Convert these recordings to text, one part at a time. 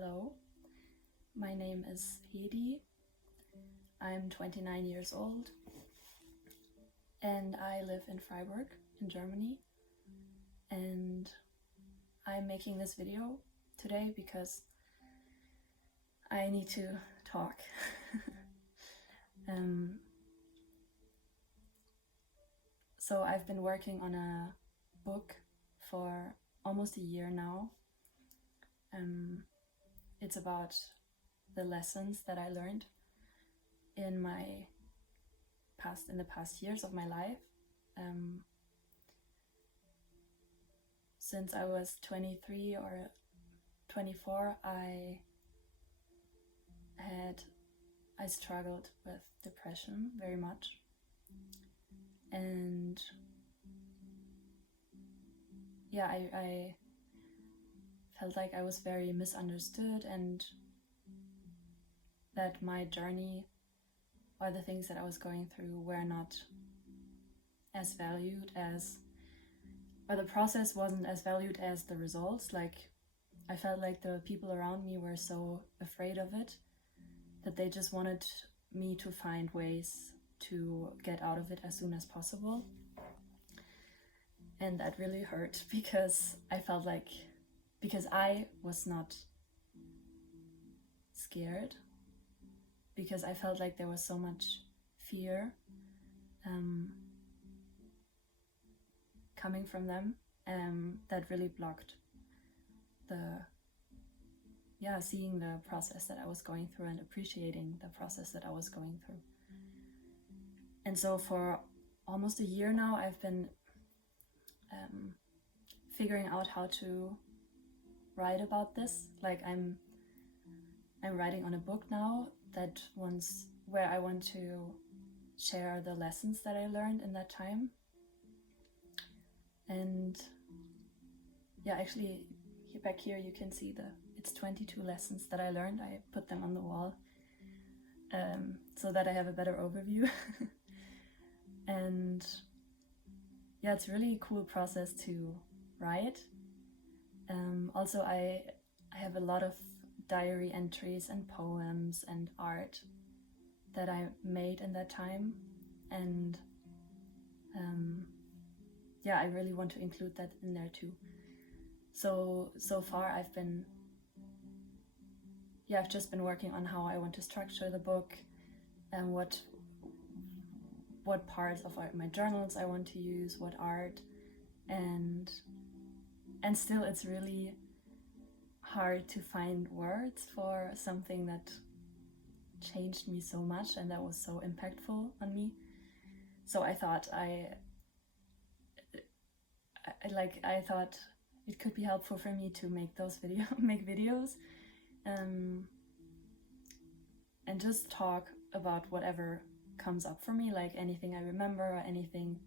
Hello, my name is Hedi. I'm 29 years old and I live in Freiburg in Germany. And I'm making this video today because I need to talk. So I've been working on a book for almost a year now. It's about the lessons that I learned in the past years of my life. Since I was 23 or 24, I struggled with depression very much, and I felt like I was very misunderstood, and that my journey or the things that I was going through were not as valued as, or the process wasn't as valued as the results. Like, I felt like the people around me were so afraid of it that they just wanted me to find ways to get out of it as soon as possible. And that really hurt because I felt like, because I was not scared, because I felt like there was so much fear coming from them, that really blocked seeing the process that I was going through and appreciating the process that I was going through. And so for almost a year now, I've been figuring out how to write about this. Like, I'm writing on a book now where I want to share the lessons that I learned in that time. And actually back here you can see it's 22 lessons that I learned. I put them on the wall so that I have a better overview. And it's a really cool process to write. Also, I have a lot of diary entries and poems and art that I made in that time, and I really want to include that in there too. So far I've just been working on how I want to structure the book and what parts of my journals I want to use, what art, and still it's really hard to find words for something that changed me so much and that was so impactful on me. So I thought I thought it could be helpful for me to make videos and just talk about whatever comes up for me, like anything I remember or anything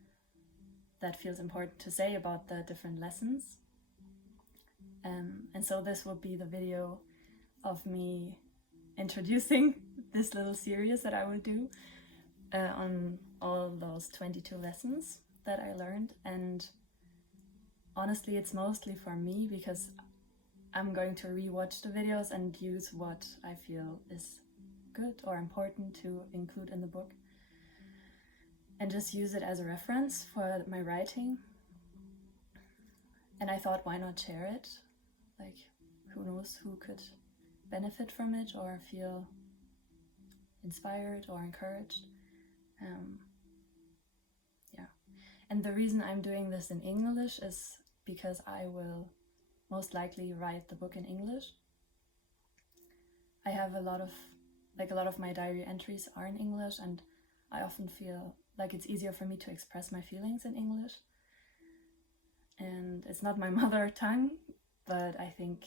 that feels important to say about the different lessons. And so this will be the video of me introducing this little series that I will do on all those 22 lessons that I learned. And honestly, it's mostly for me because I'm going to rewatch the videos and use what I feel is good or important to include in the book, and just use it as a reference for my writing. And I thought, why not share it? Like, who knows who could benefit from it or feel inspired or encouraged. And the reason I'm doing this in English is because I will most likely write the book in English. I have a lot of my diary entries are in English, and I often feel like it's easier for me to express my feelings in English. And it's not my mother tongue, but I think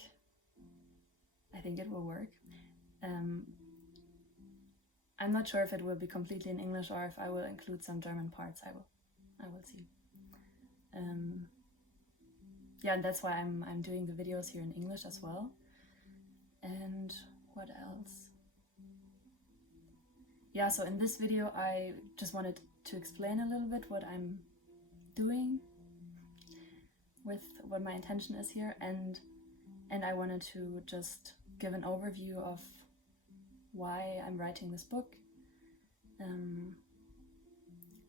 it will work. I'm not sure if it will be completely in English or if I will include some German parts. I will see. And that's why I'm doing the videos here in English as well. And what else? So in this video I just wanted to explain a little bit what I'm doing, with what my intention is here, and I wanted to just give an overview of why I'm writing this book,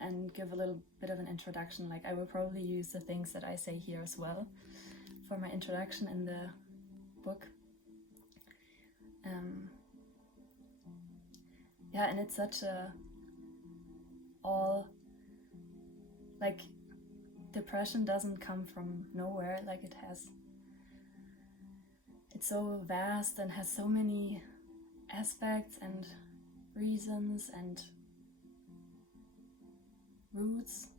and give a little bit of an introduction. Like, I will probably use the things that I say here as well for my introduction in the book. Yeah, and it's such a like, depression doesn't come from nowhere. Like, it's so vast and has so many aspects and reasons and roots,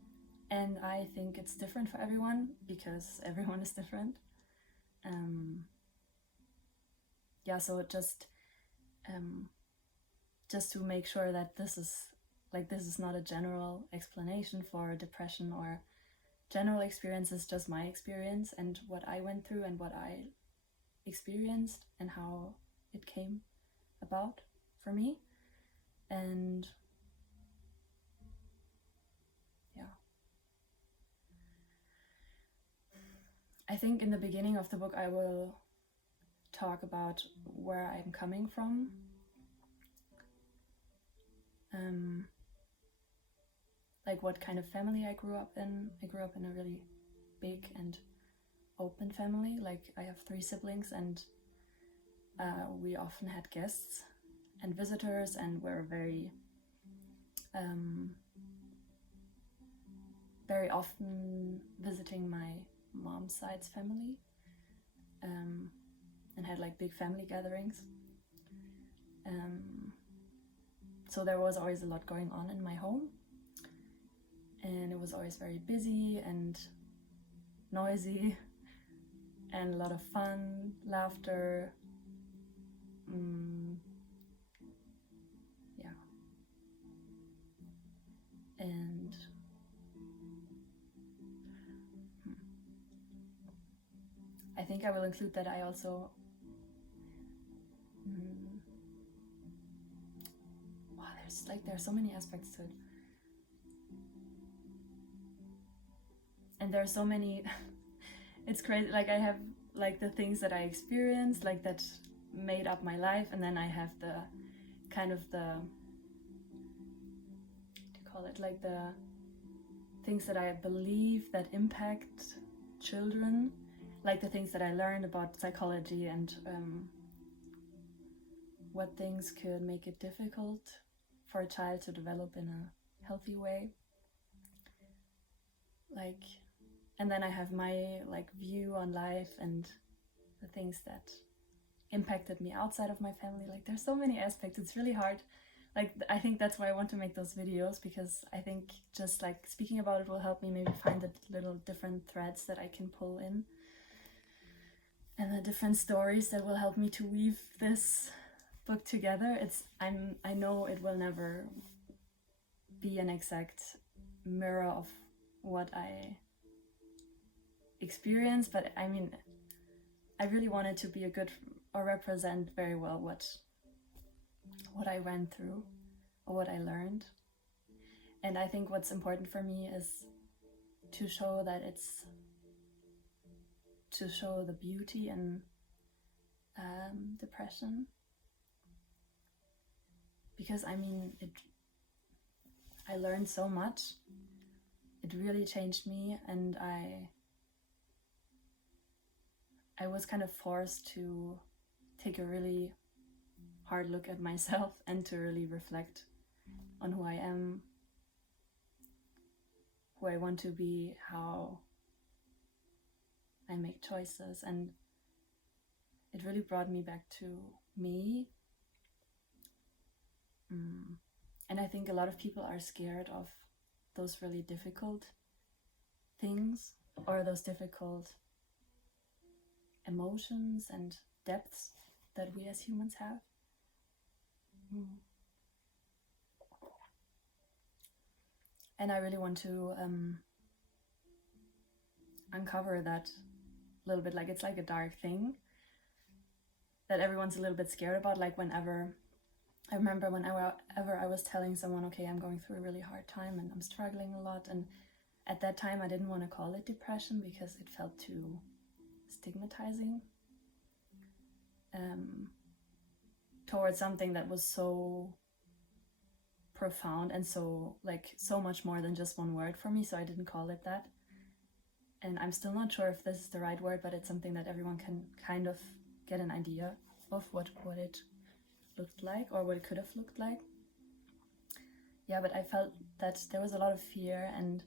and I think it's different for everyone because everyone is different. Yeah, so just to make sure that this is not a general explanation for depression or general experience, is just my experience and what I went through and what I experienced and how it came about for me. And yeah, I think in the beginning of the book I will talk about where I'm coming from. Like, what kind of family I grew up in. I grew up in a really big and open family. Like, I have 3 siblings, and we often had guests and visitors, and were very often visiting my mom's side's family, and had like big family gatherings. So there was always a lot going on in my home, and it was always very busy and noisy and a lot of fun, laughter. Yeah. And I think I will include that I also there's so many aspects to it, and there are so many it's crazy. Like, I have like the things that I experienced, like, that made up my life, and then I have the kind of the, what do you call it, like the things that I believe that impact children, like the things that I learned about psychology and what things could make it difficult for a child to develop in a healthy way. Like, and then I have my like view on life and the things that impacted me outside of my family. Like, there's so many aspects. It's really hard. Like, I think that's why I want to make those videos, because I think just like speaking about it will help me maybe find the little different threads that I can pull in, and the different stories that will help me to weave this book together. I know it will never be an exact mirror of what I experienced, but I mean, I really wanted to be a good, or represent very well what I went through or what I learned. And I think what's important for me is to show the beauty in depression, because I mean, I learned so much. It really changed me, and I was kind of forced to take a really hard look at myself and to really reflect on who I am, who I want to be, how I make choices, and it really brought me back to me. And I think a lot of people are scared of those really difficult things, or those difficult emotions and depths that we as humans have. And I really want to uncover that a little bit. Like, it's like a dark thing that everyone's a little bit scared about. Like, I remember whenever I was telling someone, okay, I'm going through a really hard time and I'm struggling a lot, and at that time I didn't want to call it depression because it felt too stigmatizing. towards something that was so profound and so much more than just one word for me, so I didn't call it that. And I'm still not sure if this is the right word, but it's something that everyone can kind of get an idea of what it looked like, or what it could have looked like. Yeah, but I felt that there was a lot of fear and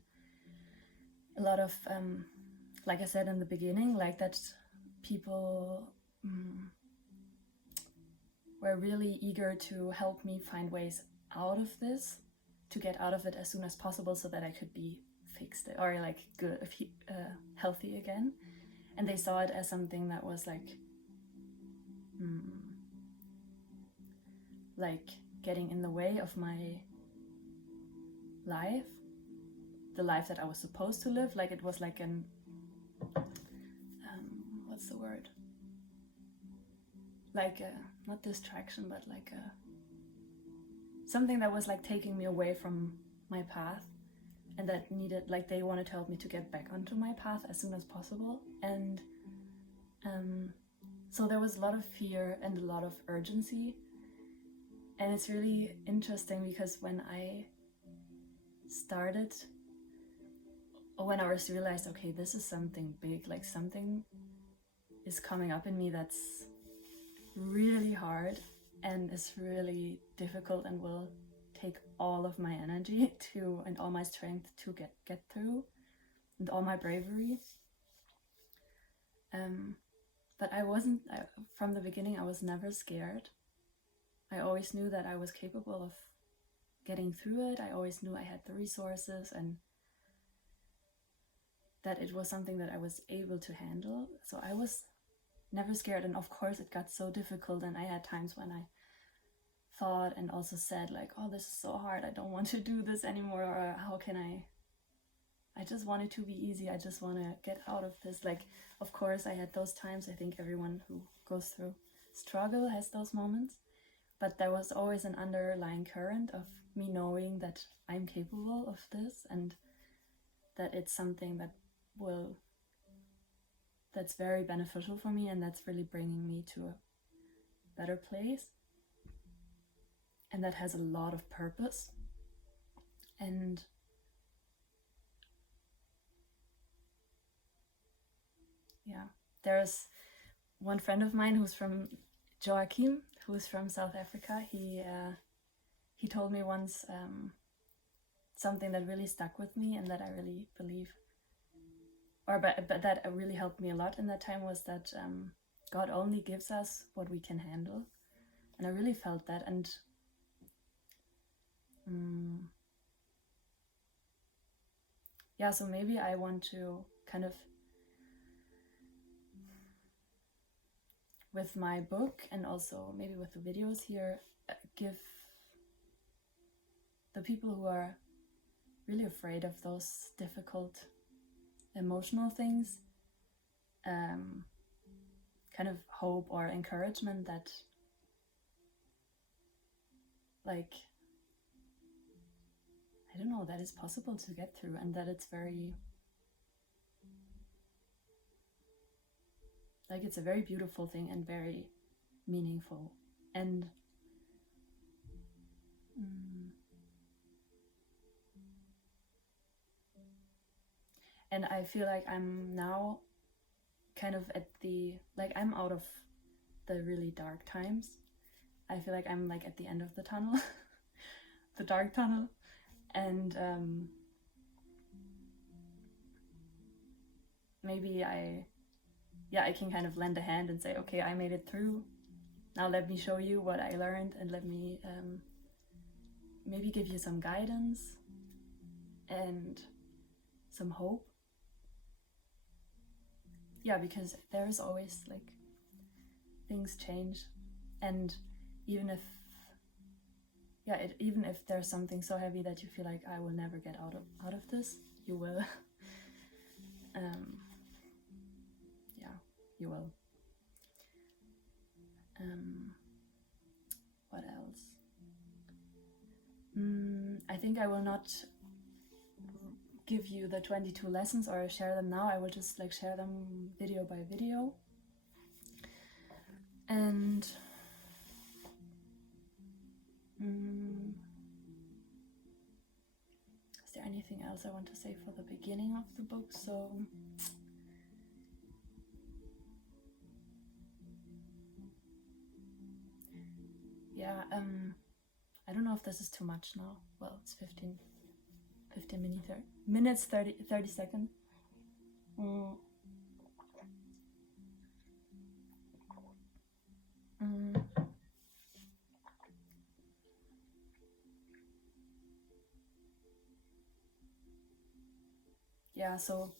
a lot of, like I said in the beginning, like that people were really eager to help me find ways out of this, to get out of it as soon as possible so that I could be fixed or like good, healthy again. And they saw it as something that was like getting in the way of my life, the life that I was supposed to live. Like it was like an what's the word, like not distraction, but like something that was like taking me away from my path, and that needed, like, they wanted to help me to get back onto my path as soon as possible. And so there was a lot of fear and a lot of urgency. And it's really interesting because when I started, or when I first realized, okay, this is something big, like something is coming up in me that's really hard and is really difficult and will take all of my energy to, and all my strength to get through, and all my bravery. But from the beginning, I was never scared. I always knew that I was capable of getting through it. I always knew I had the resources and that it was something that I was able to handle. So I was never scared. And of course it got so difficult, and I had times when I thought and also said like, oh, this is so hard, I don't want to do this anymore, or how can I just want it to be easy, I just want to get out of this. Like, of course I had those times. I think everyone who goes through struggle has those moments, but there was always an underlying current of me knowing that I'm capable of this, and that it's something that's very beneficial for me, and that's really bringing me to a better place, and that has a lot of purpose. And yeah, there's one friend of mine who's from Joachim, who's from South Africa. He told me once something that really stuck with me, and that I really believe, but that really helped me a lot in that time, was that God only gives us what we can handle. And I really felt that. And yeah, so maybe I want to kind of, with my book and also maybe with the videos here, give the people who are really afraid of those difficult emotional things kind of hope or encouragement that, like, I don't know, that is possible to get through, and that it's very, like, it's a very beautiful thing and very meaningful. And I feel like I'm now kind of at the, like, I'm out of the really dark times. I feel like I'm like at the end of the tunnel, the dark tunnel. And maybe I can kind of lend a hand and say, okay, I made it through. Now let me show you what I learned, and let me maybe give you some guidance and some hope. Yeah, because there is always, like, things change, and even if there's something so heavy that you feel like I will never get out of this, you will. You will. What else? I think I will not give you the 22 lessons or share them now. I will just like share them video by video. And Is there anything else I want to say for the beginning of the book? So yeah, I don't know if this is too much now. Well, it's 15 minutes, 30 seconds. Yeah, so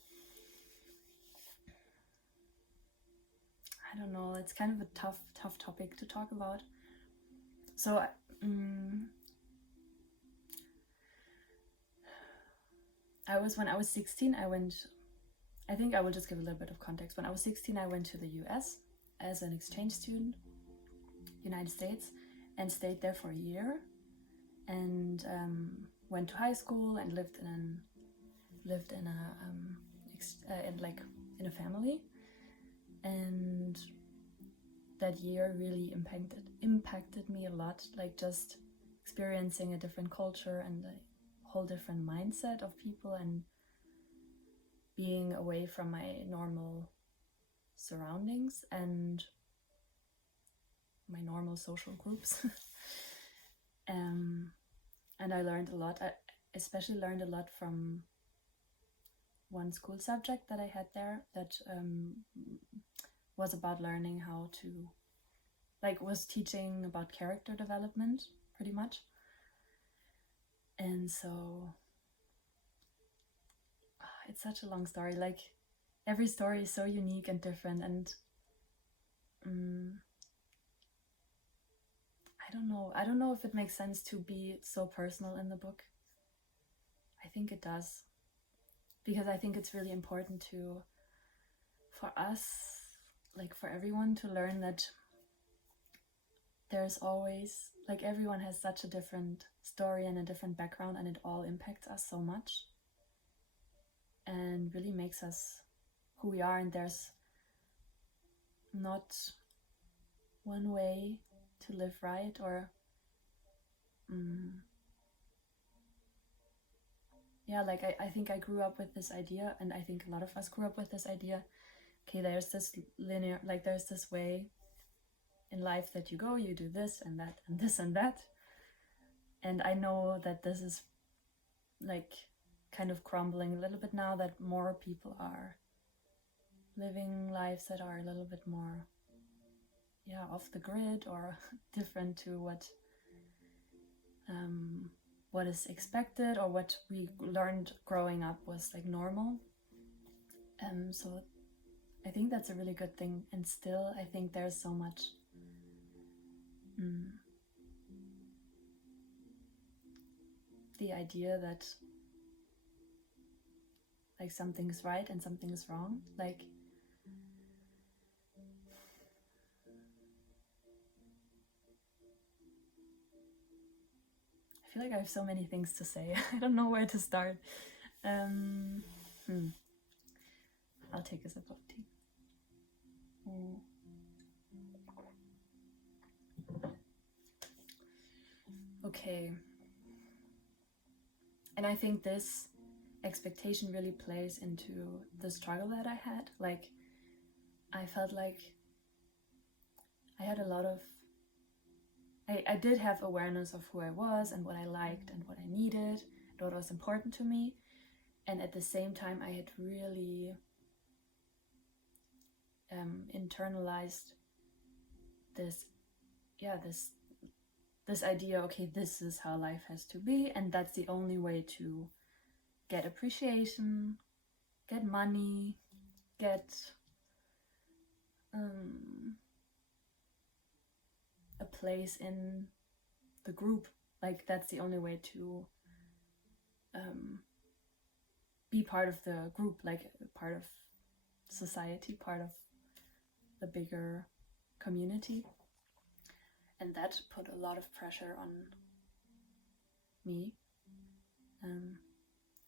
I don't know, it's kind of a tough topic to talk about. So when I was 16, I think I will just give a little bit of context. When I was 16, I went to the US as an exchange student, United States, and stayed there for a year, and went to high school and lived in a family. And that year really impacted me a lot, like just experiencing a different culture and a whole different mindset of people, and being away from my normal surroundings and my normal social groups. And I learned a lot. I especially learned a lot from one school subject that I had there that was about learning how to, was teaching about character development, pretty much. And so it's such a long story. Like, every story is so unique and different, and I don't know if it makes sense to be so personal in the book. I think it does, because I think it's really important for us, like for everyone, to learn that there's always, like, everyone has such a different story and a different background, and it all impacts us so much and really makes us who we are. And there's not one way to live right, or I think I grew up with this idea, and I think a lot of us grew up with this idea, okay, there's this linear, there's this way in life that you go, you do this and that and this and that. And I know that this is kind of crumbling a little bit now, that more people are living lives that are a little bit more off the grid, or different to what is expected, or what we learned growing up was normal. So I think that's a really good thing. And still, I think there's so much the idea that something's right and something is wrong. I feel like I have so many things to say. I don't know where to start. I'll take a sip of tea. Okay. And I think this expectation really plays into the struggle that I had. I felt like I had a lot of... I did have awareness of who I was and what I liked and what I needed and what was important to me. And at the same time, I had really internalized this idea, okay, this is how life has to be, and that's the only way to get appreciation, get money, get a place in the group. That's the only way to be part of the group, part of society, part of the bigger community. And that put a lot of pressure on me.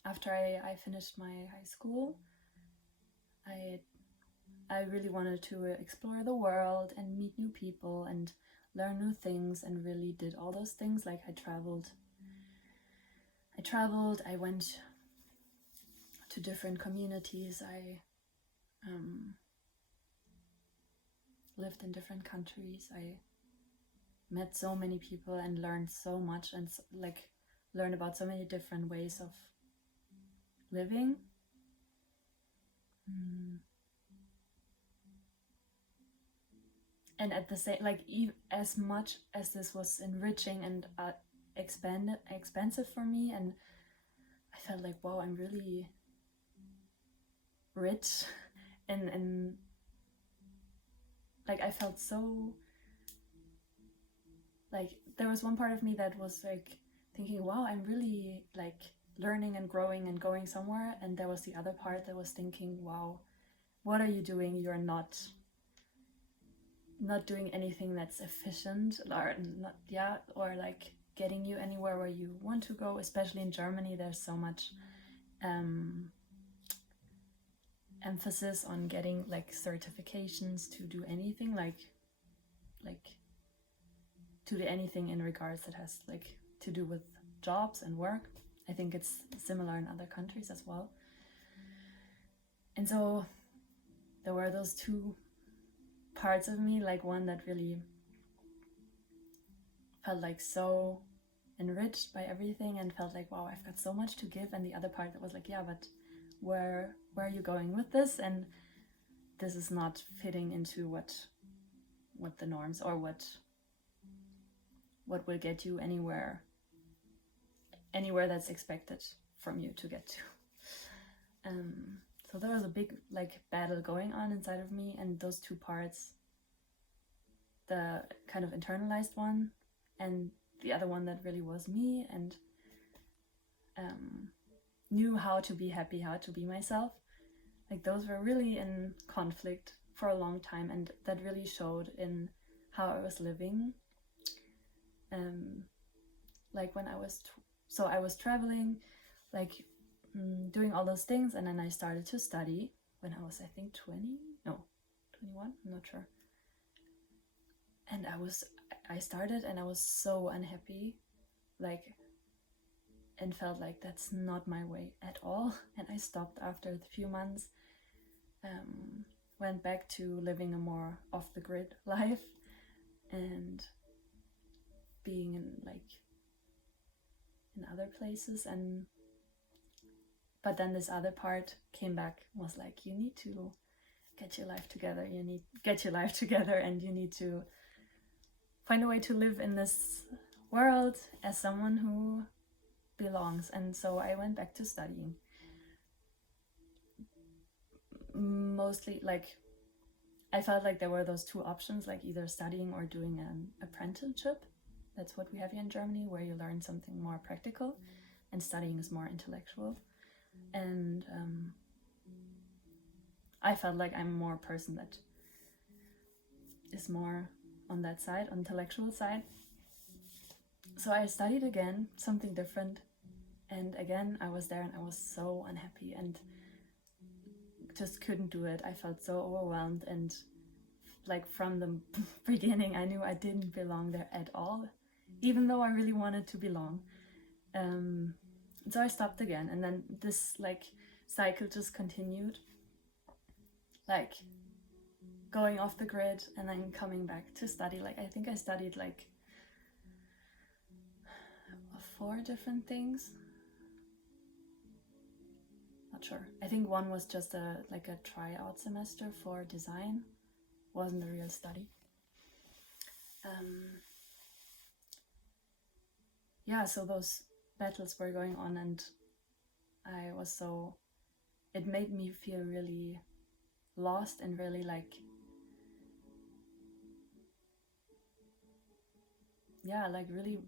After I finished my high school, I really wanted to explore the world and meet new people and learn new things and really did all those things. Like I traveled, I went to different communities, I lived in different countries, I met so many people and learned so much, and like learned about so many different ways of living. And at the same, like, as much as this was enriching and expensive for me, and I felt like, wow, I'm really rich, and like I felt so, like, there was one part of me that was like thinking, wow, I'm really like learning and growing and going somewhere, and there was the other part that was thinking, wow, what are you doing? You're not doing anything that's efficient, or not, yeah, or like getting you anywhere where you want to go. Especially in Germany, there's so much emphasis on getting like certifications to do anything, like to do anything in regards that has like to do with jobs and work. I think it's similar in other countries as well. And so there were those two parts of me, like one that really felt like so enriched by everything and felt like, wow, I've got so much to give, and the other part that was like, yeah, but where are you going with this? And this is not fitting into what the norms, or what will get you anywhere that's expected from you to get to. So there was a big like battle going on inside of me, and those two parts, the kind of internalized one and the other one that really was me, and knew how to be happy, how to be myself, like those were really in conflict for a long time, and that really showed in how I was living. Like when I was traveling, like doing all those things, and then I started to study when I was, I think, 21, I'm not sure. And I started and I was so unhappy, like, and felt like that's not my way at all. And I stopped after a few months, went back to living a more off the grid life and being in other places. And but then this other part came back, was like, you need to get your life together, and you need to find a way to live in this world as someone who belongs. And so I went back to studying, mostly like I felt like there were those two options, like either studying or doing an apprenticeship. That's what we have here in Germany, where you learn something more practical, and studying is more intellectual. And I felt like I'm more a person that is more on that side, on intellectual side. So I studied again, something different, and again I was there and I was so unhappy and just couldn't do it. I felt so overwhelmed, and like from the beginning I knew I didn't belong there at all, even though I really wanted to belong. So I stopped again, and then this like cycle just continued, like going off the grid and then coming back to study. Like I think I studied like 4 different things, not sure. I think one was just a tryout semester for design, wasn't a real study. Yeah, so those battles were going on, and it made me feel really lost and really like really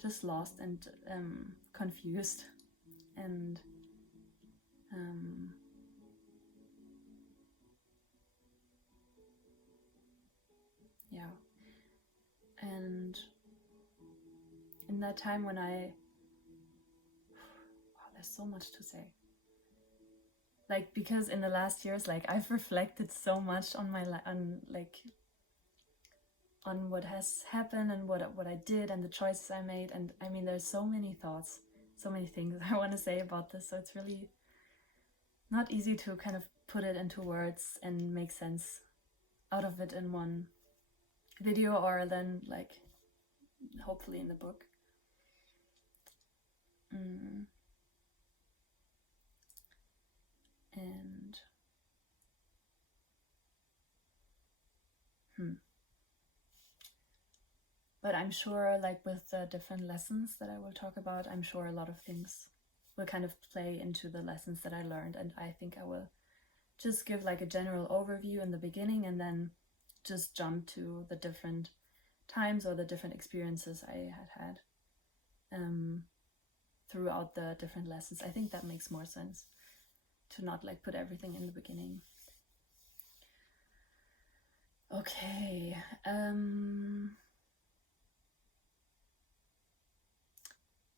just lost and confused, and yeah. And in that time when wow, there's so much to say. Like, because in the last years, like, I've reflected so much on my on what has happened and what I did and the choices I made. And I mean, there's so many thoughts, so many things I want to say about this, so it's really not easy to kind of put it into words and make sense out of it in one video, or then like hopefully in the book. And but I'm sure, like with the different lessons that I will talk about, I'm sure a lot of things will kind of play into the lessons that I learned. And I think I will just give like a general overview in the beginning and then just jump to the different times or the different experiences I had throughout the different lessons. I think that makes more sense to not like put everything in the beginning. Okay.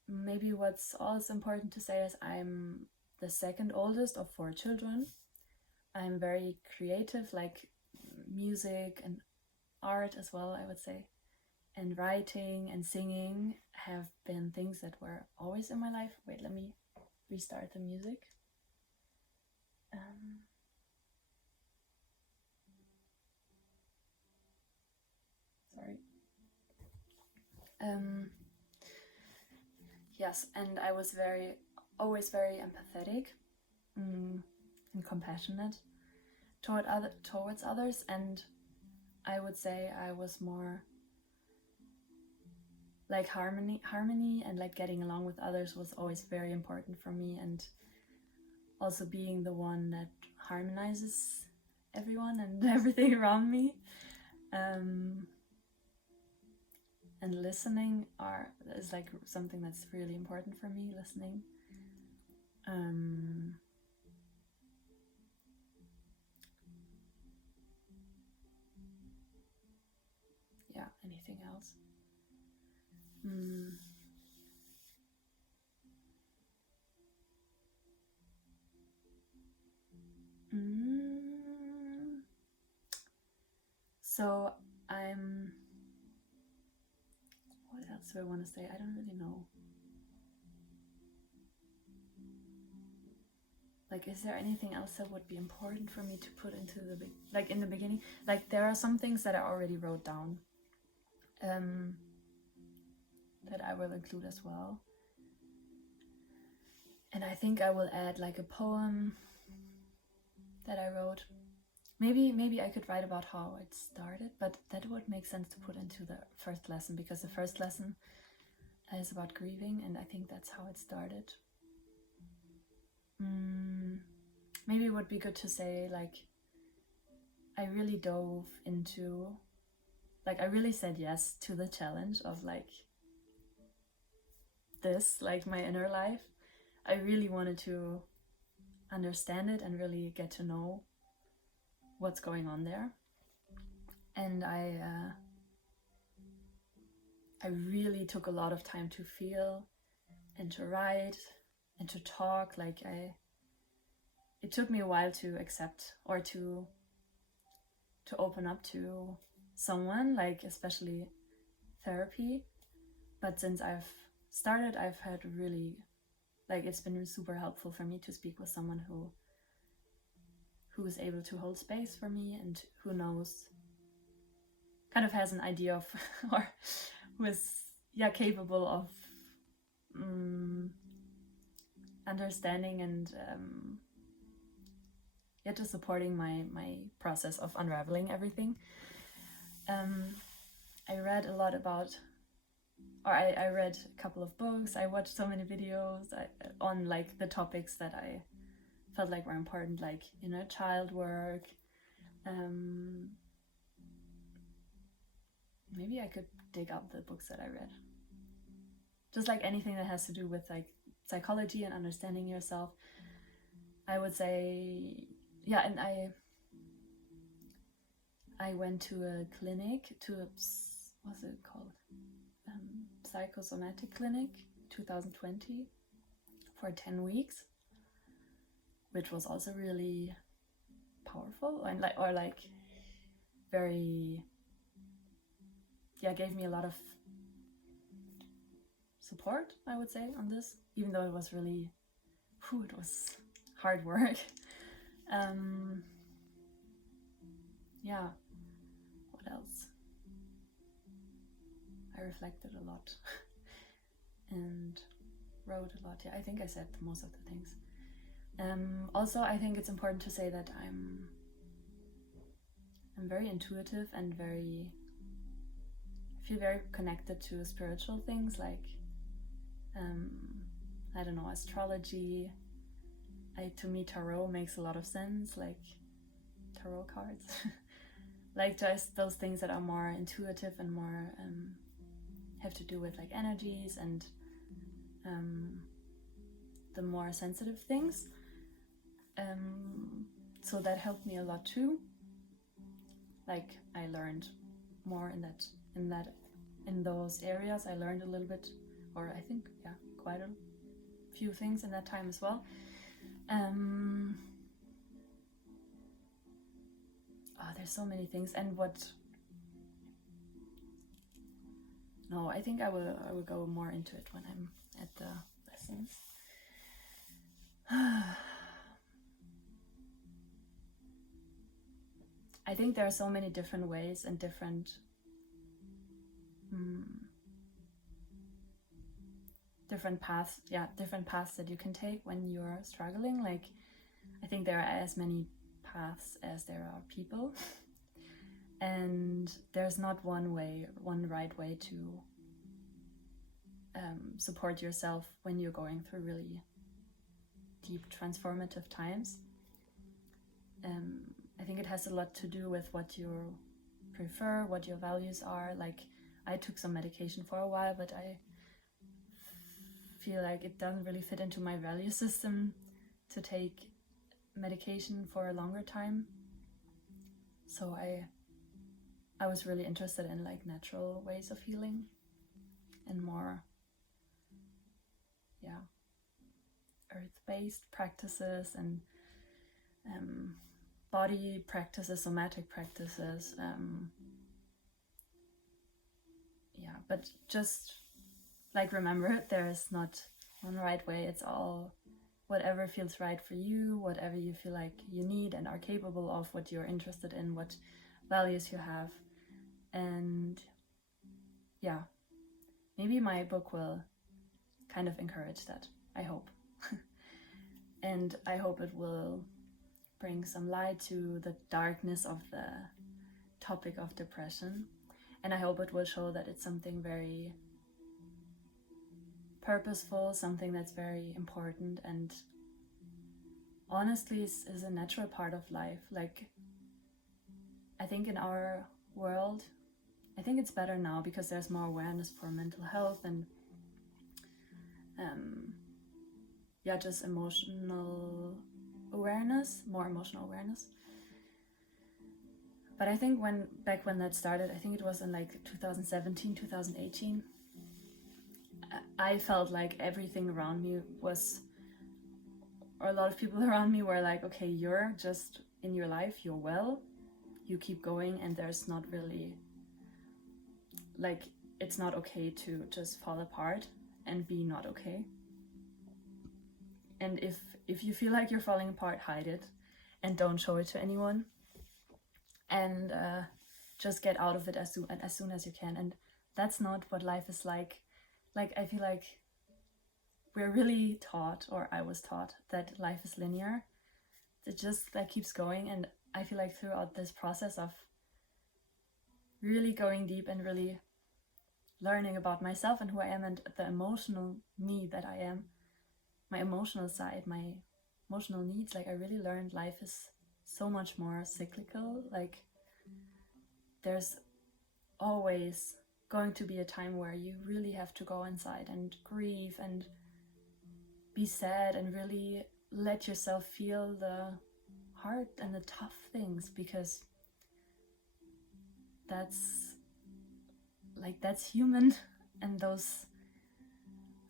Maybe what's also important to say is I'm the second oldest of 4 children. I'm very creative, like music and art as well, I would say. And writing and singing have been things that were always in my life. Wait, let me restart the music. Sorry. Yes, and I was always very empathetic and compassionate towards others, and I would say I was more like harmony and like getting along with others was always very important for me, and also being the one that harmonizes everyone and everything around me. And listening is like something that's really important for me, listening. Yeah, anything else? So what else do I want to say? I don't really know. Like, is there anything else that would be important for me to put into in the beginning? Like, there are some things that I already wrote down that I will include as well. And I think I will add like a poem that I wrote. Maybe I could write about how it started, but that would make sense to put into the first lesson, because the first lesson is about grieving, and I think that's how it started. Maybe it would be good to say, like, I really dove into, like, I really said yes to the challenge of like this, like my inner life. I really wanted to understand it and really get to know what's going on there. And I really took a lot of time to feel and to write and to talk. Like it took me a while to accept or to open up to someone, like especially therapy. But since I've started, I've had really, like, it's been super helpful for me to speak with someone who is able to hold space for me and who knows, kind of has an idea of, or was capable of understanding and just supporting my process of unraveling everything. I read a lot about, or I read a couple of books, I watched so many videos on like the topics that I felt like were important, like inner child work. Maybe I could dig up the books that I read. Just like anything that has to do with like psychology and understanding yourself. I would say, yeah, and I went to a clinic, what's it called? Psychosomatic clinic, 2020, for 10 weeks, which was also really powerful and like very gave me a lot of support, I would say, on this, even though it was really, it was hard work. Yeah, what else? I reflected a lot and wrote a lot. Yeah, I think I said most of the things. Also, I think it's important to say that I'm very intuitive and I feel very connected to spiritual things, like I don't know, astrology. To me, tarot makes a lot of sense, like tarot cards. Like just those things that are more intuitive and more have to do with like energies and the more sensitive things. So that helped me a lot too. Like I learned more in those areas. I learned a little bit, or I think, yeah, quite a few things in that time as well. There's so many things. And I think I will go more into it when I'm at the lessons. I think there are so many different ways and different paths that you can take when you're struggling. Like I think there are as many paths as there are people, and there's not one right way to support yourself when you're going through really deep transformative times. I think it has a lot to do with what you prefer, what your values are. Like I took some medication for a while, but I feel like it doesn't really fit into my value system to take medication for a longer time. So I was really interested in like natural ways of healing and more earth-based practices and body practices, somatic practices. But just like remember, there is not one right way. It's all whatever feels right for you, whatever you feel like you need and are capable of, what you're interested in, what values you have. And yeah, maybe my book will kind of encourage that, I hope. And I hope it will bring some light to the darkness of the topic of depression. And I hope it will show that it's something very purposeful, something that's very important and honestly is a natural part of life. Like I think in our world, I think it's better now because there's more awareness for mental health and just more emotional awareness. But I think back when that started, I think it was in like 2017, 2018, I felt like everything around me or a lot of people around me were like, okay, you're just in your life, you're well, you keep going, and there's not really, like, it's not okay to just fall apart and be not okay. And if you feel like you're falling apart, hide it and don't show it to anyone. And just get out of it as soon as you can. And that's not what life is like. Like, I feel like we're really taught, or I was taught, that life is linear. It just like keeps going. And I feel like throughout this process of really going deep and really learning about myself and who I am and the emotional me that I am, my emotional side, my emotional needs, like I really learned life is so much more cyclical. Like there's always going to be a time where you really have to go inside and grieve and be sad and really let yourself feel the hard and the tough things, because that's human, and those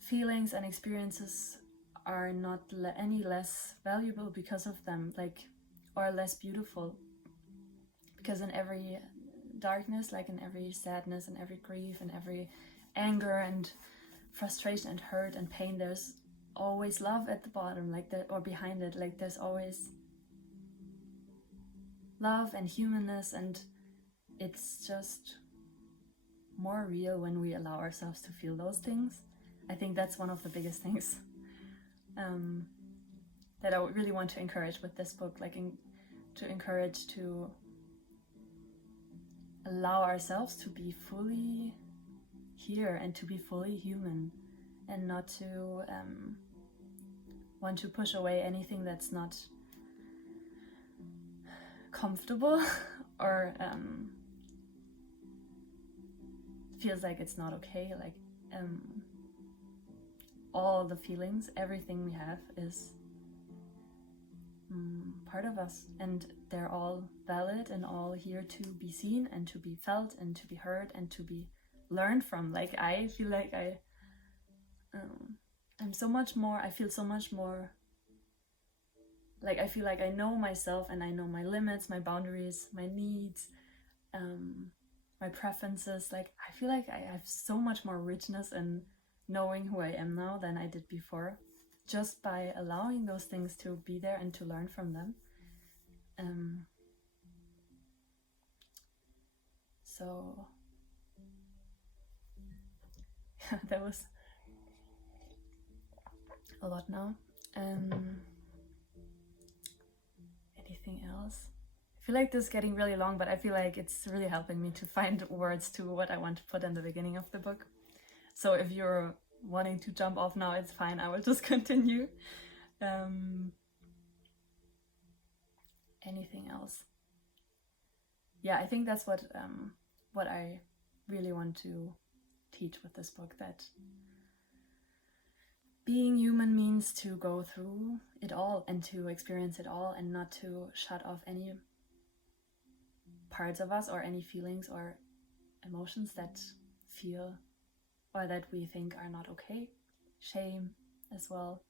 feelings and experiences are not any less valuable because of them, like, or less beautiful, because in every darkness, like in every sadness and every grief and every anger and frustration and hurt and pain, there's always love at the bottom, like that, or behind it. Like there's always love and humanness, and it's just more real when we allow ourselves to feel those things. I think that's one of the biggest things that I really want to encourage with this book, like to encourage to allow ourselves to be fully here and to be fully human, and not to want to push away anything that's not comfortable or feels like it's not okay. Like all the feelings, everything we have is part of us, and they're all valid and all here to be seen and to be felt and to be heard and to be learned from. Like I feel like I'm so much more, I feel so much more like I feel like I know myself, and I know my limits, my boundaries, my needs, my preferences. Like I feel like I have so much more richness in knowing who I am now than I did before, just by allowing those things to be there and to learn from them. So that was a lot now. Anything else? I feel like this is getting really long, but I feel like it's really helping me to find words to what I want to put in the beginning of the book. So if you're wanting to jump off now, it's fine. I will just continue. Anything else? Yeah, I think that's what I really want to teach with this book, that being human means to go through it all and to experience it all, and not to shut off any parts of us or any feelings or emotions that feel or that we think are not okay. Shame as well.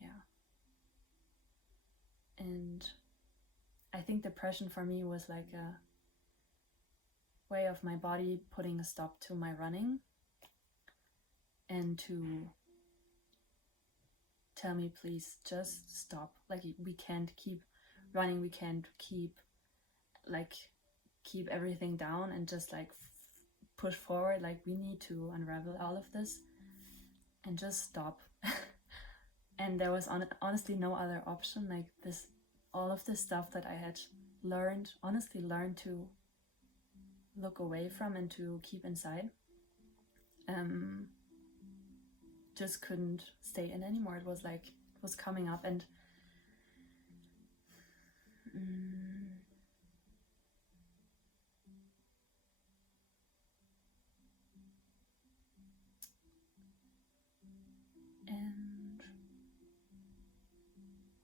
Yeah. And I think depression for me was like a way of my body putting a stop to my running and to tell me, please just stop. Like we can't keep running, we can't keep everything down and just like push forward. Like we need to unravel all of this and just stop. And there was honestly no other option. Like this, all of this stuff that I had learned to look away from and to keep inside, just couldn't stay in anymore. It was like, it was coming up, and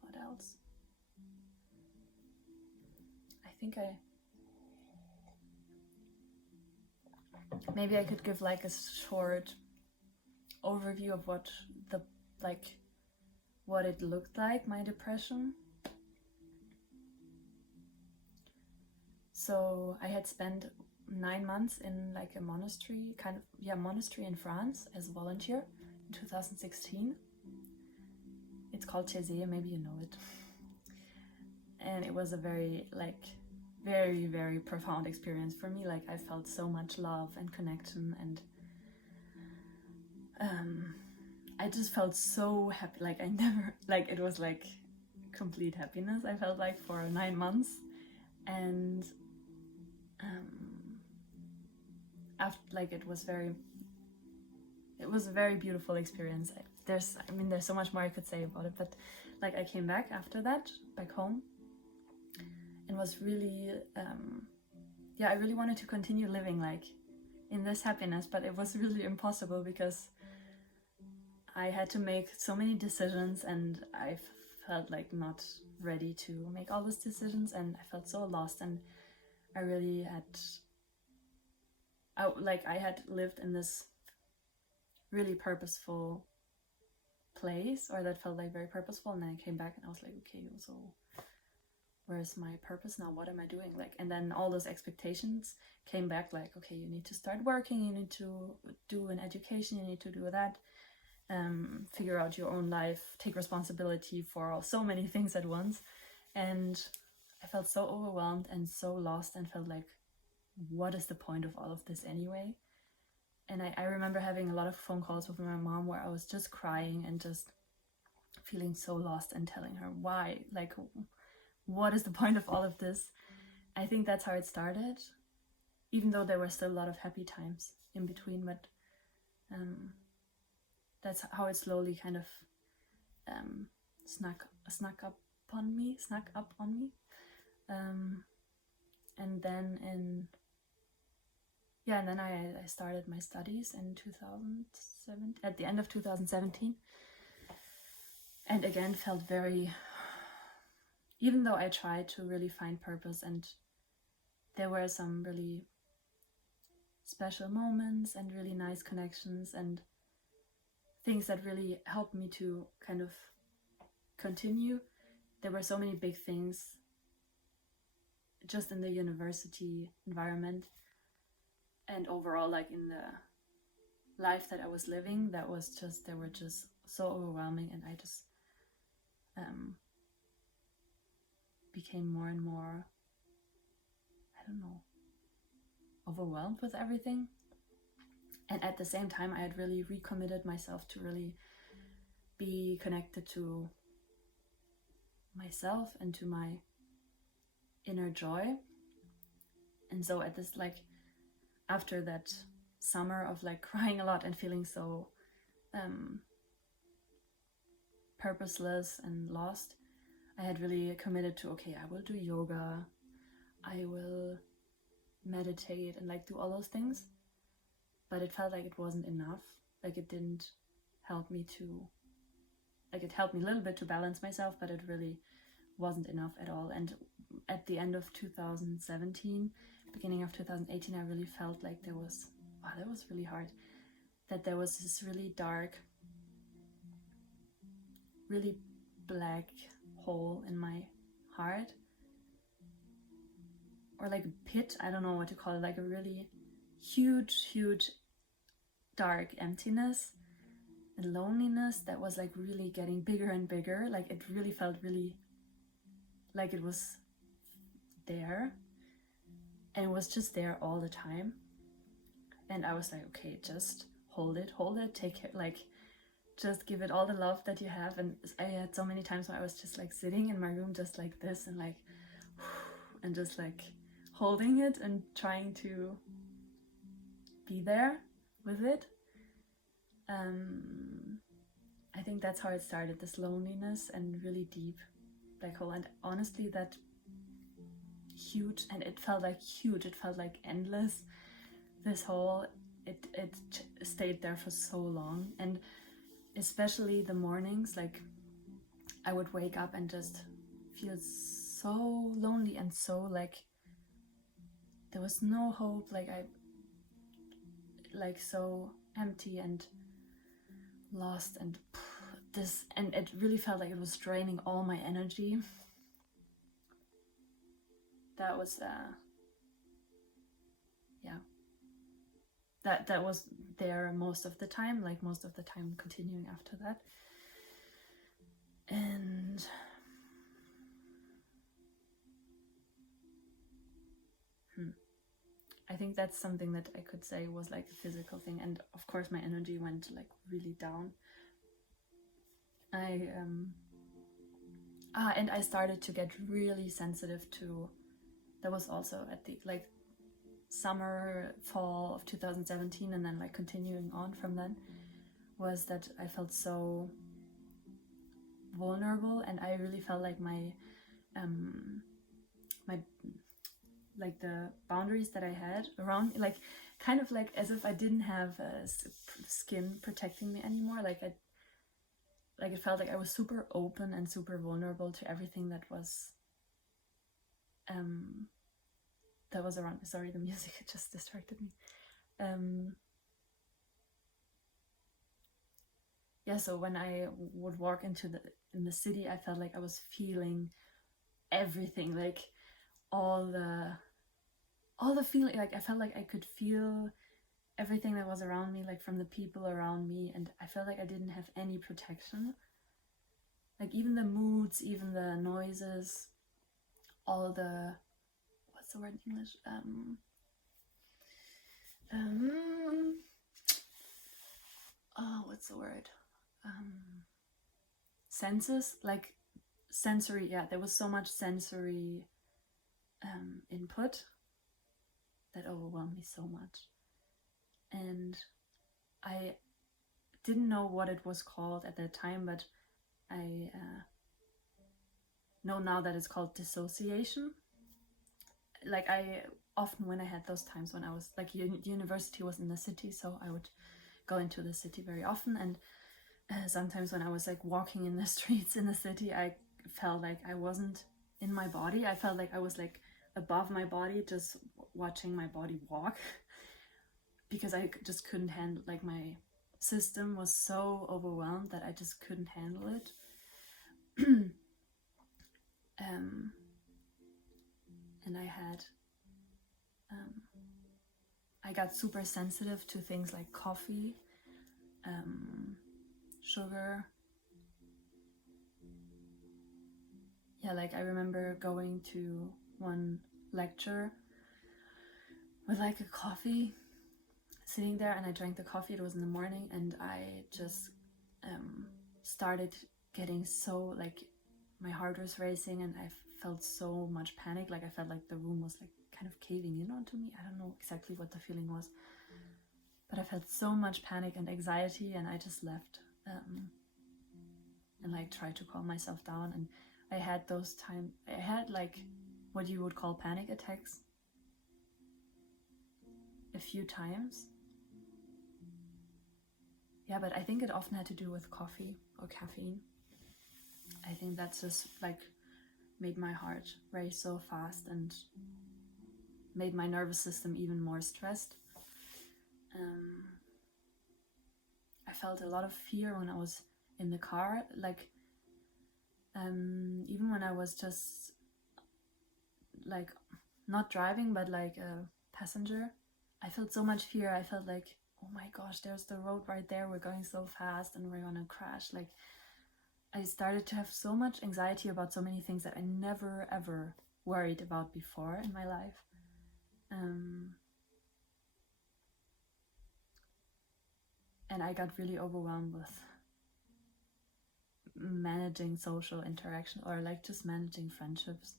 what else? I think maybe I could give like a short overview of what it looked like, my depression. So I had spent 9 months in like a monastery in France as a volunteer in 2016. It's called Taizé, maybe you know it. And it was a very very profound experience for me. Like I felt so much love and connection, and I just felt so happy. Like I never, like it was like complete happiness, I felt like, for 9 months. And after, like it was a very beautiful experience. There's so much more I could say about it, but like I came back after that, back home, and was really I really wanted to continue living like in this happiness, but it was really impossible because I had to make so many decisions, and I felt like not ready to make all those decisions, and I felt so lost. And I really I had lived in this really purposeful place, or that felt like very purposeful, and then I came back and I was like, okay, so where's my purpose now? What am I doing? Like, and then all those expectations came back, like, okay, you need to start working, you need to do an education, you need to do that, figure out your own life, take responsibility for so many things at once. And I felt so overwhelmed and so lost, and felt like, what is the point of all of this anyway? And I remember having a lot of phone calls with my mom where I was just crying and just feeling so lost, and telling her why, like, what is the point of all of this? I think that's how it started, even though there were still a lot of happy times in between, but that's how it slowly kind of snuck up on me. And then I started my studies in 2007, at the end of 2017, and again felt very, even though I tried to really find purpose, and there were some really special moments and really nice connections and things that really helped me to kind of continue, there were so many big things just in the university environment and overall, like, in the life that I was living, they were just so overwhelming, and I just became more and more, I don't know, overwhelmed with everything. And at the same time, I had really recommitted myself to really be connected to myself and to my inner joy. And so at this, like, after that summer of like crying a lot and feeling so purposeless and lost, I had really committed to, okay, I will do yoga, I will meditate and like do all those things. But it felt like it wasn't enough. Like, it didn't help me to, like, it helped me a little bit to balance myself, but it really wasn't enough at all. And at the end of 2017, beginning of 2018, I really felt like that was really hard, that there was this really dark, really black hole in my heart, or like a pit, I don't know what to call it, like a really huge dark emptiness and loneliness that was like really getting bigger and bigger. Like, it really felt really like it was there, and it was just there all the time. And I was like, okay, just hold it, take care, like, just give it all the love that you have. And I had so many times where I was just like sitting in my room just like this, and like and just like holding it and trying to be there with it. I think that's how it started, this loneliness and really deep black hole. And honestly, that huge, and it felt like huge, it felt like endless, this hole, it stayed there for so long. And especially the mornings, like, I would wake up and just feel so lonely and so like there was no hope, like so empty and lost, and it really felt like it was draining all my energy. That was that was there most of the time, like most of the time continuing after that. And I think that's something that I could say was like a physical thing. And of course my energy went like really down. And I started to get really sensitive to, that was also at the like summer, fall of 2017, and then like continuing on from then, was that I felt so vulnerable, and I really felt like my like the boundaries that I had around, like, kind of like as if I didn't have skin protecting me anymore. Like it felt like I was super open and super vulnerable to everything that was around me. Sorry, the music just distracted me. So when I would walk in the city, I felt like I was feeling everything, like all the feeling, like I felt like I could feel everything that was around me, like from the people around me, and I felt like I didn't have any protection. Like even the moods, even the noises, all the, what's the word in English? What's the word? Senses, like sensory, yeah, there was so much sensory input that overwhelmed me so much. And I didn't know what it was called at that time, but I know now that it's called dissociation. Like I often, when I had those times when I was like, university was in the city, so I would go into the city very often, and sometimes when I was like walking in the streets in the city, I felt like I wasn't in my body. I felt like I was like above my body, just watching my body walk, because I just couldn't handle, like my system was so overwhelmed that I just couldn't handle it. And I got super sensitive to things like coffee, sugar. Yeah, like I remember going to one lecture with like a coffee, sitting there, and I drank the coffee. It was in the morning, and I just started getting so, like, my heart was racing, and I felt so much panic. Like I felt like the room was like kind of caving in onto me. I don't know exactly what the feeling was, but I felt so much panic and anxiety, and I just left and like tried to calm myself down. And I had those times, I had like what you would call panic attacks a few times. Yeah, but I think it often had to do with coffee or caffeine. I think that's just like made my heart race so fast and made my nervous system even more stressed. I felt a lot of fear when I was in the car, like even when I was just like not driving but like a passenger, I felt so much fear. I felt like, oh my gosh, there's the road right there, we're going so fast and we're gonna crash. Like I started to have so much anxiety about so many things that I never ever worried about before in my life. And I got really overwhelmed with managing social interaction, or like just managing friendships.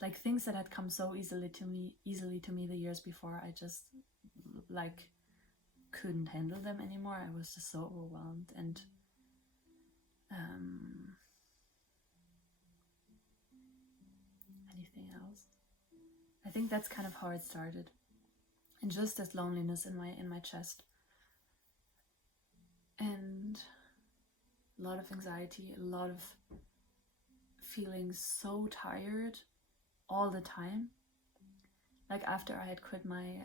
Like things that had come so easily to me the years before, I just like couldn't handle them anymore. I was just so overwhelmed. And anything else? I think that's kind of how it started. And just this loneliness in my chest. And a lot of anxiety, a lot of feeling so tired all the time. Like after I had quit my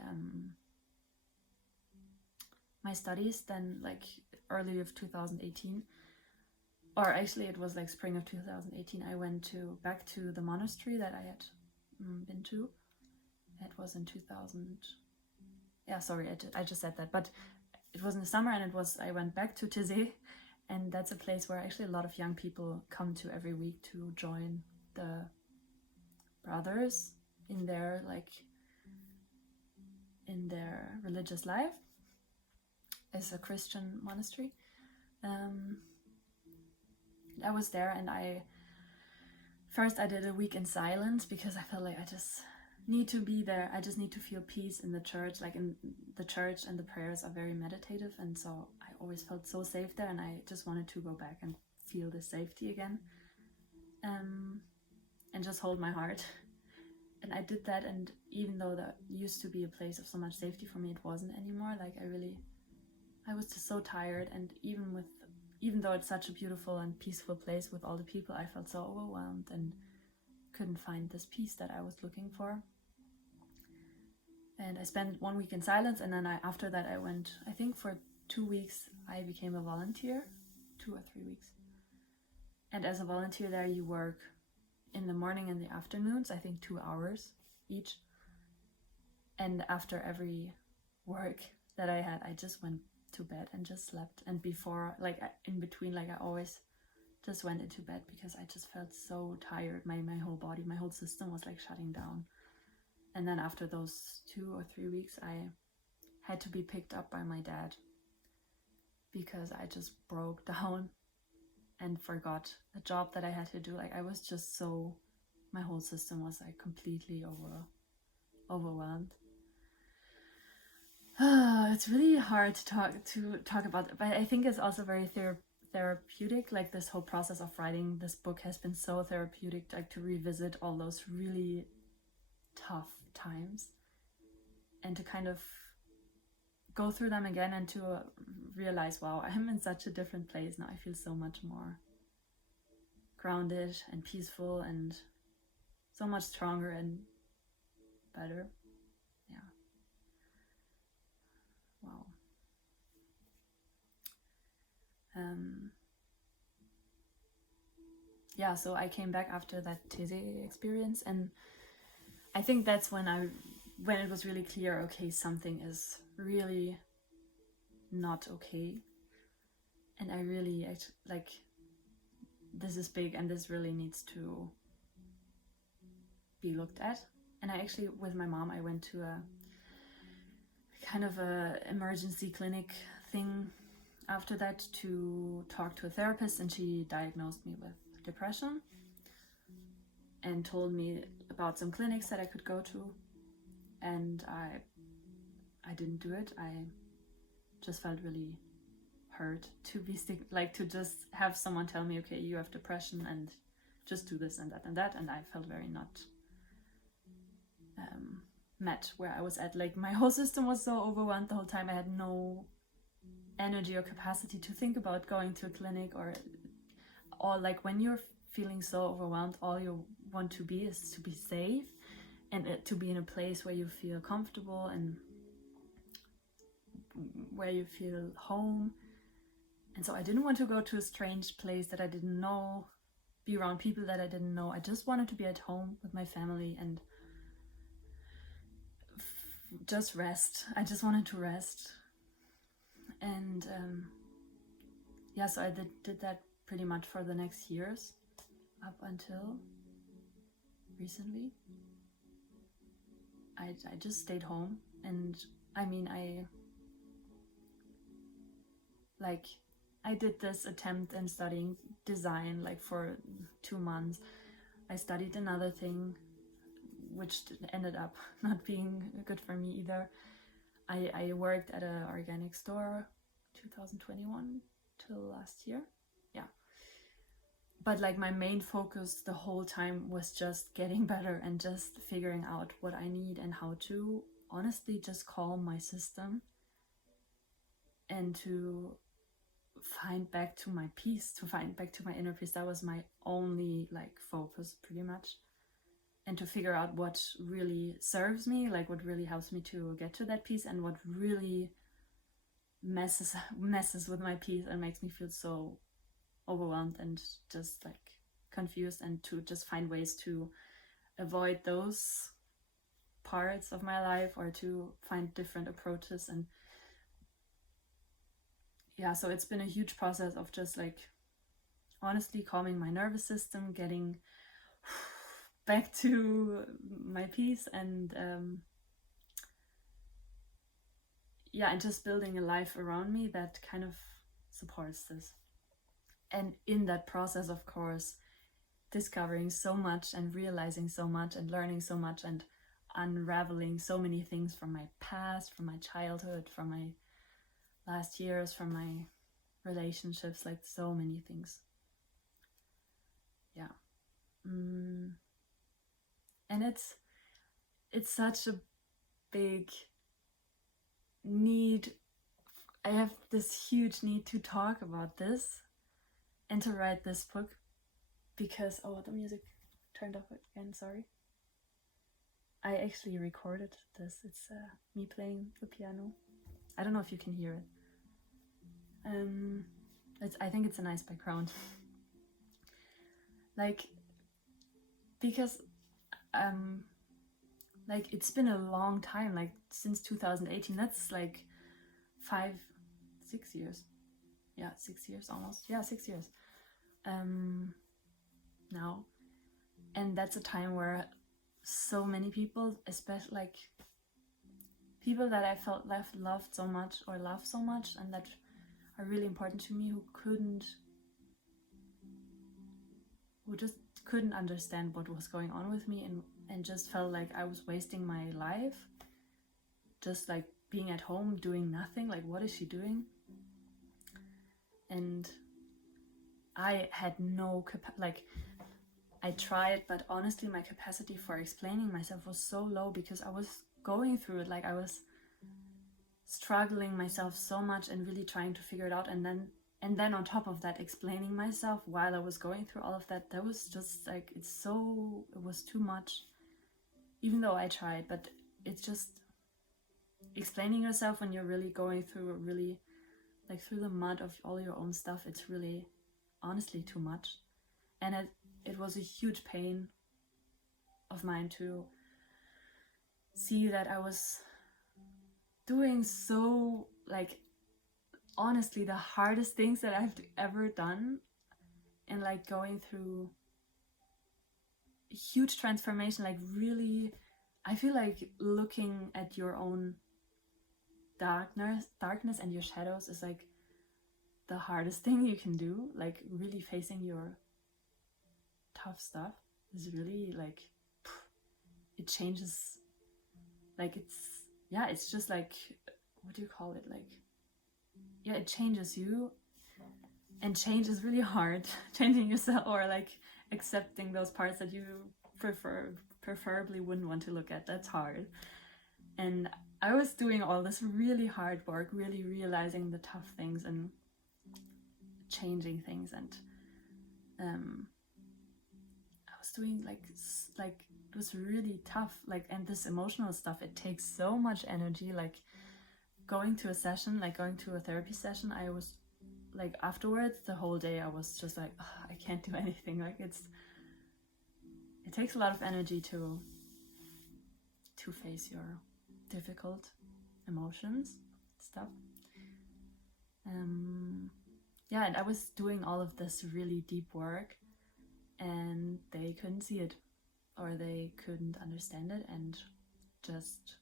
my studies, then like early of 2018, or actually it was like spring of 2018, I went back to the monastery that I had been to. It was in 2000. Yeah, sorry, I just said that, but it was in the summer, and I went back to Taizé, and that's a place where actually a lot of young people come to every week to join the brothers in their religious life. It's a Christian monastery. I was there, and I did a week in silence because I felt like I just need to be there. I just need to feel peace in the church. Like in the church, and the prayers are very meditative, and so I always felt so safe there, and I just wanted to go back and feel the safety again, and just hold my heart. And I did that, and even though that used to be a place of so much safety for me, it wasn't anymore. Like I was just so tired, and even though it's such a beautiful and peaceful place with all the people, I felt so overwhelmed and couldn't find this peace that I was looking for. And I spent 1 week in silence, and then after that I went, I think for 2 weeks, I became a volunteer, 2 or 3 weeks. And as a volunteer there, you work in the morning and the afternoons, I think 2 hours each. And after every work that I had, I just went to bed and just slept. And before, like in between, like I always just went into bed because I just felt so tired. My whole body, my whole system was like shutting down. And then after those 2 or 3 weeks, I had to be picked up by my dad because I just broke down and forgot a job that I had to do. Like I was just so, my whole system was like completely overwhelmed. It's really hard to talk about it, but I think it's also very therapeutic. Like this whole process of writing this book has been so therapeutic, like to revisit all those really tough times and to kind of go through them again and to realize, wow, I'm in such a different place now. I feel so much more grounded and peaceful and so much stronger and better. Yeah. Wow. Yeah, so I came back after that Taizé experience, and I think that's when it was really clear, okay, something is really not okay, and I really like, this is big and this really needs to be looked at. And I actually, with my mom, I went to a kind of a emergency clinic thing after that to talk to a therapist, and she diagnosed me with depression and told me about some clinics that I could go to, and I didn't do it. I just felt really hurt to be to just have someone tell me, okay, you have depression and just do this and that and that, and I felt very not met where I was at. Like my whole system was so overwhelmed the whole time. I had no energy or capacity to think about going to a clinic or like when you're feeling so overwhelmed, all you want to be is to be safe and to be in a place where you feel comfortable and where you feel home. And so I didn't want to go to a strange place that I didn't know, be around people that I didn't know. I just wanted to be at home with my family and just rest. I just wanted to rest. And yeah, so I did that pretty much for the next years up until recently. I just stayed home, and I mean, I did this attempt in studying design like for 2 months. I studied another thing which ended up not being good for me either. I worked at an organic store 2021 till last year. Yeah. But like my main focus the whole time was just getting better and just figuring out what I need and how to honestly just calm my system and to find back to my peace, to find back to my inner peace. That was my only like focus pretty much. And to figure out what really serves me, like what really helps me to get to that peace, and what really messes with my peace and makes me feel so overwhelmed and just like confused, and to just find ways to avoid those parts of my life or to find different approaches. And yeah, so it's been a huge process of just like honestly calming my nervous system, getting back to my peace, and yeah, and just building a life around me that kind of supports this. And in that process, of course, discovering so much and realizing so much and learning so much and unraveling so many things from my past, from my childhood, from my last years, from my relationships, like so many things. Yeah. And it's such a big need. I have this huge need to talk about this and to write this book because, oh, the music turned off again, sorry. I actually recorded this. It's me playing the piano. I don't know if you can hear it. I think it's a nice background. like, because like it's been a long time, like since 2018. That's like 6 years. Yeah, 6 years almost. Yeah, 6 years now. And that's a time where so many people, especially like people that I felt loved so much or love so much and that are really important to me, who just couldn't understand what was going on with me, and just felt like I was wasting my life, just like being at home doing nothing. Like, what is she doing? And I had no like, I tried, but honestly my capacity for explaining myself was so low because I was going through it. Like, I was struggling myself so much and really trying to figure it out, and then on top of that, explaining myself while I was going through all of that. That was just like, it was too much, even though I tried. But it's just explaining yourself when you're really going through really like through the mud of all your own stuff. It's really honestly too much. And it was a huge pain of mine to see that I was doing so, like, honestly the hardest things that I've ever done, and like going through a huge transformation. Like, really, I feel like looking at your own darkness and your shadows is like the hardest thing you can do. Like, really facing your tough stuff is really like, it changes. Like, it's just like, what do you call it, like, yeah, it changes you. And change is really hard. Changing yourself, or like accepting those parts that you preferably wouldn't want to look at, that's hard. And I was doing all this really hard work, really realizing the tough things and changing things, and I was doing like it was really tough. Like, and this emotional stuff, it takes so much energy. Like, going to a session, like going to a therapy session, I was like, afterwards, the whole day I was just like, oh, I can't do anything. Like, it takes a lot of energy to face your difficult emotions stuff. Yeah, and I was doing all of this really deep work, and they couldn't see it, or they couldn't understand it, and just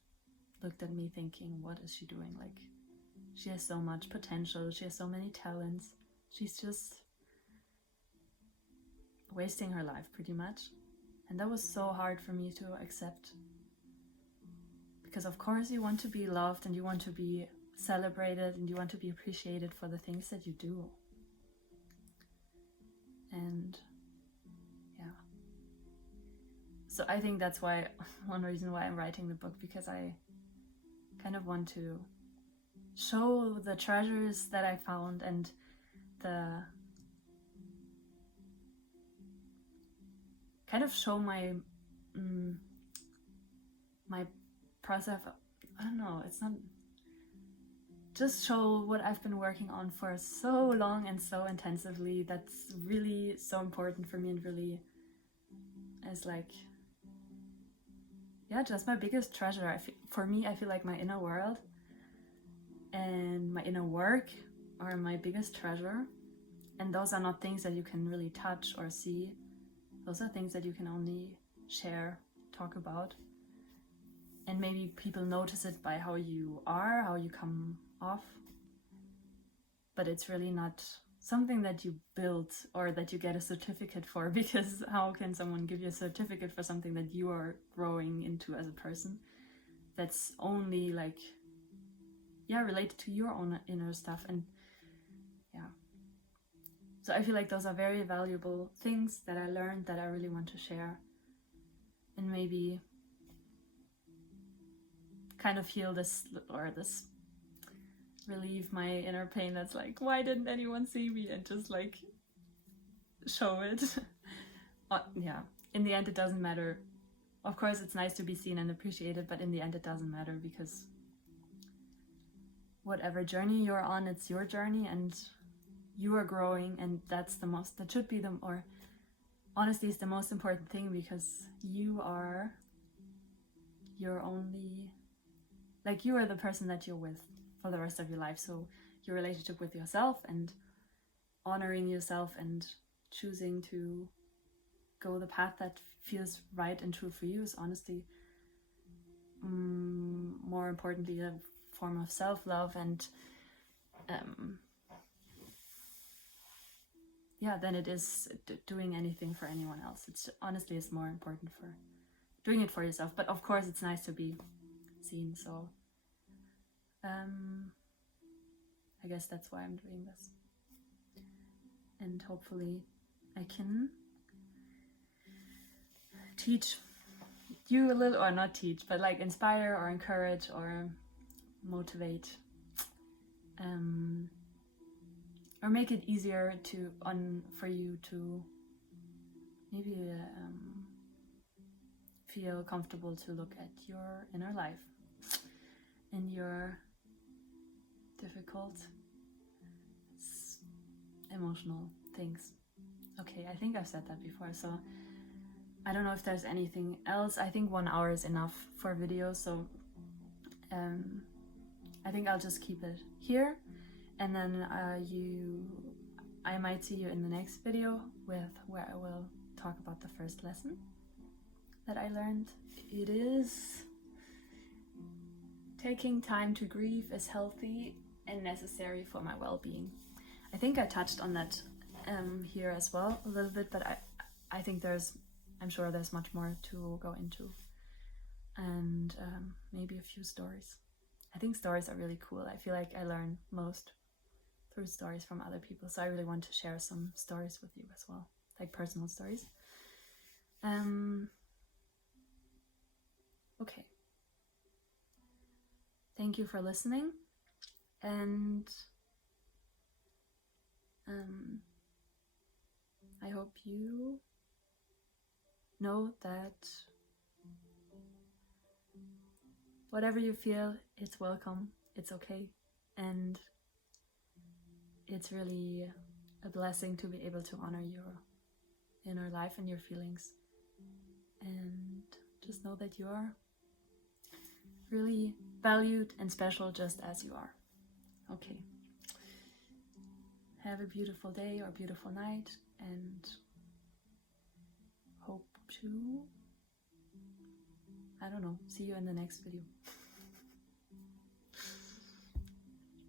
looked at me thinking, what is she doing? Like, she has so much potential, she has so many talents, she's just wasting her life pretty much. And that was so hard for me to accept, because of course you want to be loved, and you want to be celebrated, and you want to be appreciated for the things that you do. And yeah, so I think that's why, one reason why I'm writing the book, because I kind of want to show the treasures that I found, and the kind of show my my process. I don't know, it's not just show what I've been working on for so long and so intensively. That's really so important for me, and really is like, yeah, just my biggest treasure. For me, I feel like my inner world and my inner work are my biggest treasure. And those are not things that you can really touch or see. Those are things that you can only share, talk about. And maybe people notice it by how you are, how you come off. But it's really not something that you build or that you get a certificate for, because how can someone give you a certificate for something that you are growing into as a person? That's only like, yeah, related to your own inner stuff. And yeah, so I feel like those are very valuable things that I learned that I really want to share, and maybe kind of heal this, or this relieve my inner pain that's like, why didn't anyone see me, and just like show it. Yeah, in the end it doesn't matter. Of course it's nice to be seen and appreciated, but in the end it doesn't matter, because whatever journey you're on, it's your journey, and you are growing, and that should be honesty is the most important thing, because you are your only, like, you are the person that you're with for the rest of your life. So your relationship with yourself and honoring yourself and choosing to go the path that feels right and true for you is honestly more importantly a form of self-love and yeah, than it is doing anything for anyone else. It's honestly, it's more important for doing it for yourself. But of course it's nice to be seen, so I guess that's why I'm doing this. And hopefully I can teach you a little, or not teach, but like inspire or encourage or motivate, or make it easier to for you to maybe feel comfortable to look at your inner life and your difficult emotional things. Okay, I think I've said that before, so I don't know if there's anything else. I think 1 hour is enough for a video, so I think I'll just keep it here, and then I might see you in the next video where I will talk about the first lesson that I learned. It is: taking time to grieve is healthy and necessary for my well-being. I think I touched on that here as well a little bit, but I think I'm sure there's much more to go into, and maybe a few stories. I think stories are really cool. I feel like I learn most through stories from other people, so I really want to share some stories with you as well, like personal stories. Okay. Thank you for listening, and I hope you know that whatever you feel, it's welcome, it's okay, and it's really a blessing to be able to honor your inner life and your feelings, and just know that you are really valued and special just as you are. Okay. Have a beautiful day or beautiful night, and hope to, I don't know, see you in the next video.